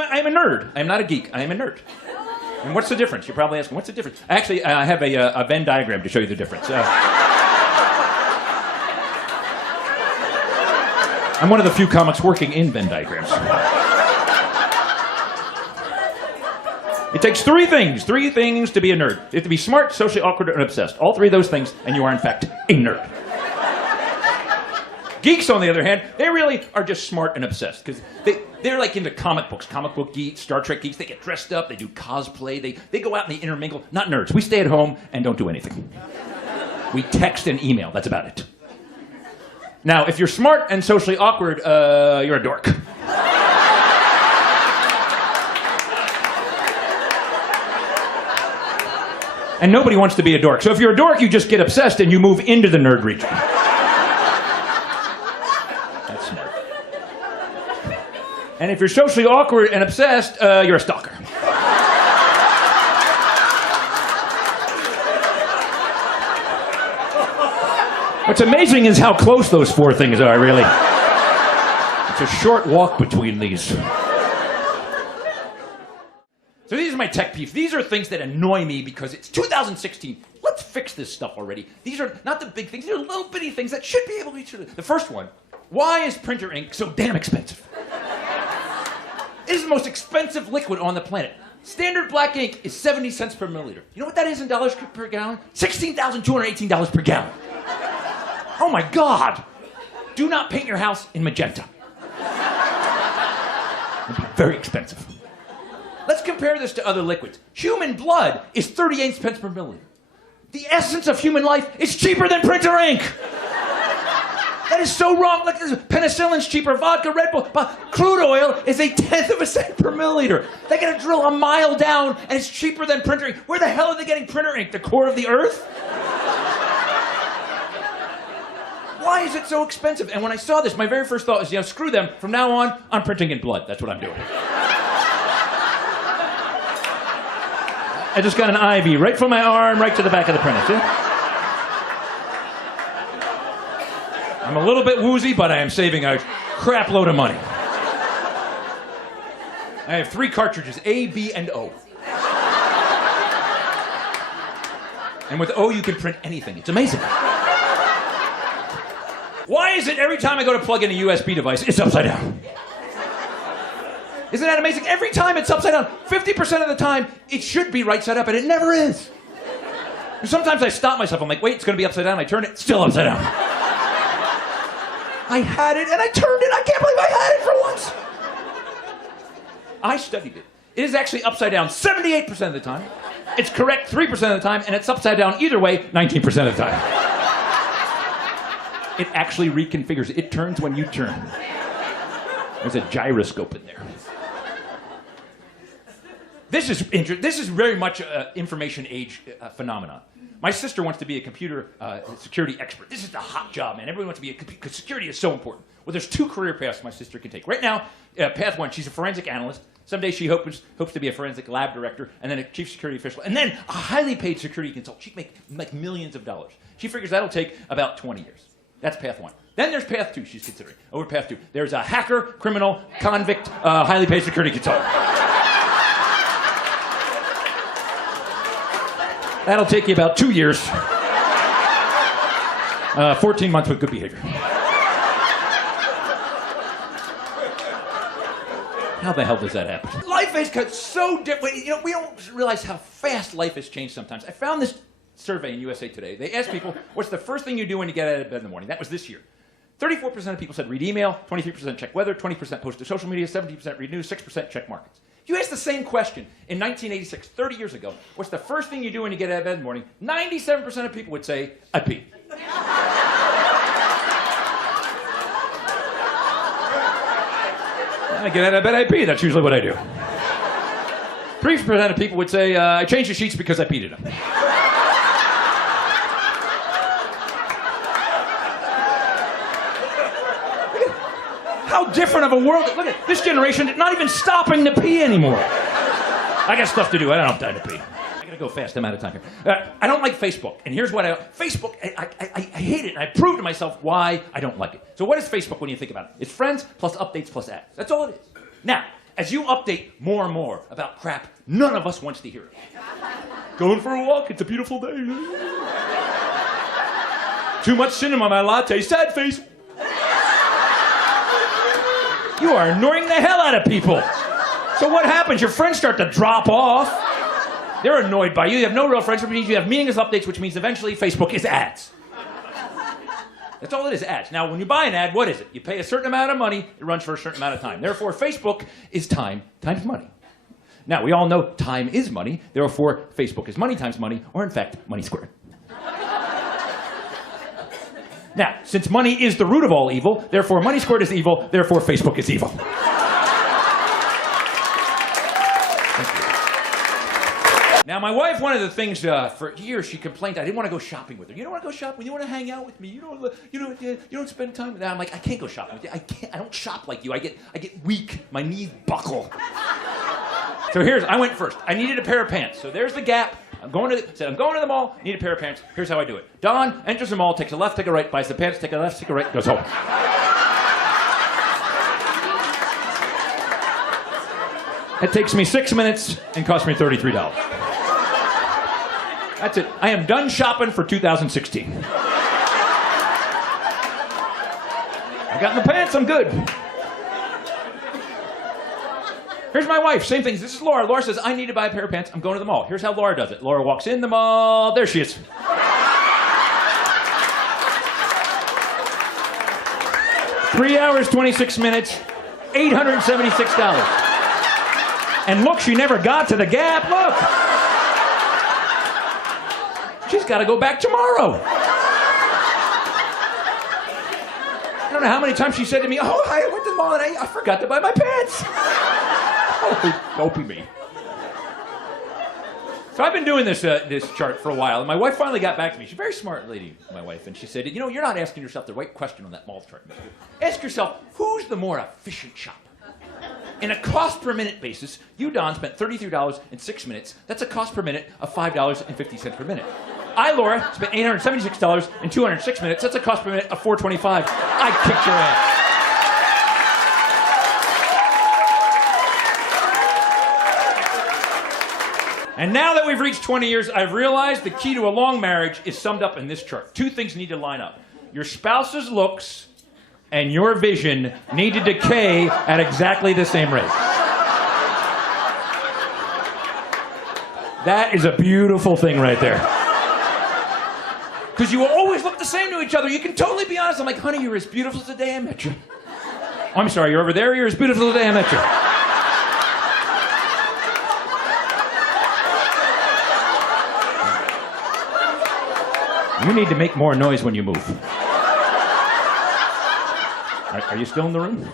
I'm a nerd. I'm not a geek. I am a nerd. And what's the difference? You're probably asking, what's the difference? Actually, I have a Venn diagram to show you the difference. I'm one of the few comics working in Venn diagrams. It takes three things to be a nerd. You have to be smart, socially awkward, and obsessed. All three of those things, and you are, in fact, a nerd. Geeks, on the other hand, they really are just smart and obsessed, because they're like into comic books, comic book geeks, Star Trek geeks. They get dressed up, they do cosplay, they go out and they intermingle. Not nerds. We stay at home and don't do anything. We text and email. That's about it. Now, if you're smart and socially awkward, you're a dork. And nobody wants to be a dork. So if you're a dork, you just get obsessed and you move into the nerd region. That's smart. And if you're socially awkward and obsessed, you're a stalker. What's amazing is how close those four things are, really. It's a short walk between these. So these are my tech peeves. These are things that annoy me because it's 2016. Let's fix this stuff already. These are not the big things. These are little bitty things that should be able to be true. The first one, why is printer ink so damn expensive? It is the most expensive liquid on the planet. Standard black ink is 70 cents per milliliter. You know what that is in dollars per gallon? $16,218 per gallon. Oh my God. Do not paint your house in magenta. It'd be very expensive. Let's compare this to other liquids. Human blood is 38 cents per milliliter. The essence of human life is cheaper than printer ink. That is so wrong. Look, penicillin's cheaper, vodka, Red Bull, but crude oil is 1/10 of a cent per milliliter. They gotta drill a mile down, and it's cheaper than printer ink. Where the hell are they getting printer ink? The core of the earth? Why is it so expensive? And when I saw this, my very first thought was, screw them. From now on, I'm printing in blood. That's what I'm doing. I just got an IV right from my arm, right to the back of the printer. See? I'm a little bit woozy, but I am saving a crap load of money. I have 3 cartridges, A, B, and O. And with O, you can print anything. It's amazing. Why is it every time I go to plug in a USB device, it's upside down? Isn't that amazing? Every time it's upside down. 50% of the time, it should be right side up, and it never is. And sometimes I stop myself. I'm like, wait, it's going to be upside down. I turn it, still upside down. I had it, and I turned it. I can't believe I had it for once. I studied it. It is actually upside down 78% of the time. It's correct 3% of the time, and it's upside down either way 19% of the time. It actually reconfigures. It turns when you turn. There's a gyroscope in there. This is very much an information age phenomenon. My sister wants to be a computer security expert. This is the hot job, man. Everyone wants to be because security is so important. Well, there's 2 career paths my sister can take. Right now, path 1, she's a forensic analyst. Someday she hopes to be a forensic lab director, and then a chief security official, and then a highly paid security consultant. She'd make millions of dollars. She figures that'll take about 20 years. That's path 1. Then there's path 2 she's considering. Over path 2. There's a hacker, criminal, convict, highly paid security consultant. That'll take you about 2 years. 14 months with good behavior. How the hell does that happen? Life has got so different. We don't realize how fast life has changed sometimes. I found this survey in USA Today. They asked people, what's the first thing you do when you get out of bed in the morning? That was this year. 34% of people said read email, 23% check weather, 20% post to social media, 17% read news, 6% check markets. You asked the same question in 1986, 30 years ago, what's the first thing you do when you get out of bed in the morning? 97% of people would say, I pee. I get out of bed, I pee. That's usually what I do. 3% of people would say, I change the sheets because I peed in them. How different of a world. Look at this generation, not even stopping to pee anymore. I got stuff to do. I don't have time to pee. I gotta go fast. I'm out of time here. I don't like Facebook. And here's what Facebook, I hate it. And I proved to myself why I don't like it. So what is Facebook when you think about it? It's friends plus updates plus ads. That's all it is. Now, as you update more and more about crap none of us wants to hear it. Going for a walk, it's a beautiful day. Too much cinnamon on my latte, sad face. You are annoying the hell out of people. So what happens? Your friends start to drop off. They're annoyed by you. You have no real friends, which means you have meaningless updates, which means eventually Facebook is ads. That's all it is, ads. Now, when you buy an ad, what is it? You pay a certain amount of money, it runs for a certain amount of time. Therefore, Facebook is time times money. Now, we all know time is money. Therefore, Facebook is money times money, or in fact, money squared. Now, since money is the root of all evil, therefore money squared is evil, therefore Facebook is evil. Now, my wife, one of the things for years she complained, I didn't want to go shopping with her. You don't want to go shopping? You want to hang out with me? You don't spend time with me. I'm like, I can't go shopping with you. I can't. I don't shop like you. I get weak. My knees buckle. So I went first. I needed a pair of pants. So there's the Gap. I'm going to the mall. Need a pair of pants. Here's how I do it. Don enters the mall, takes a left, take a right, buys the pants, take a left, take a right, goes home. It takes me 6 minutes and costs me $33. That's it. I am done shopping for 2016. I got the pants, I'm good. Here's my wife, same thing. This is Laura. Laura says, I need to buy a pair of pants. I'm going to the mall. Here's how Laura does it. Laura walks in the mall. There she is. 3 hours, 26 minutes, $876. And look, she never got to the Gap. Look. She's got to go back tomorrow. I don't know how many times she said to me, oh, I went to the mall and I forgot to buy my pants. Oh, dopey me. So I've been doing this chart for a while, and my wife finally got back to me. She's a very smart lady, my wife, and she said, you know, you're not asking yourself the right question on that mall chart. Ask yourself, who's the more efficient shopper? In a cost per minute basis, you, Don, spent $33 in 6 minutes. That's a cost per minute of $5.50 per minute. I, Laura, spent $876 in 206 minutes. That's a cost per minute of $4.25. I kicked your ass. And now that we've reached 20 years, I've realized the key to a long marriage is summed up in this chart. Two things need to line up. Your spouse's looks and your vision need to decay at exactly the same rate. That is a beautiful thing right there. Because you will always look the same to each other. You can totally be honest. I'm like, honey, you're as beautiful as the day I met you. Oh, I'm sorry, you're over there? You're as beautiful as the day I met you. You need to make more noise when you move. Are you still in the room?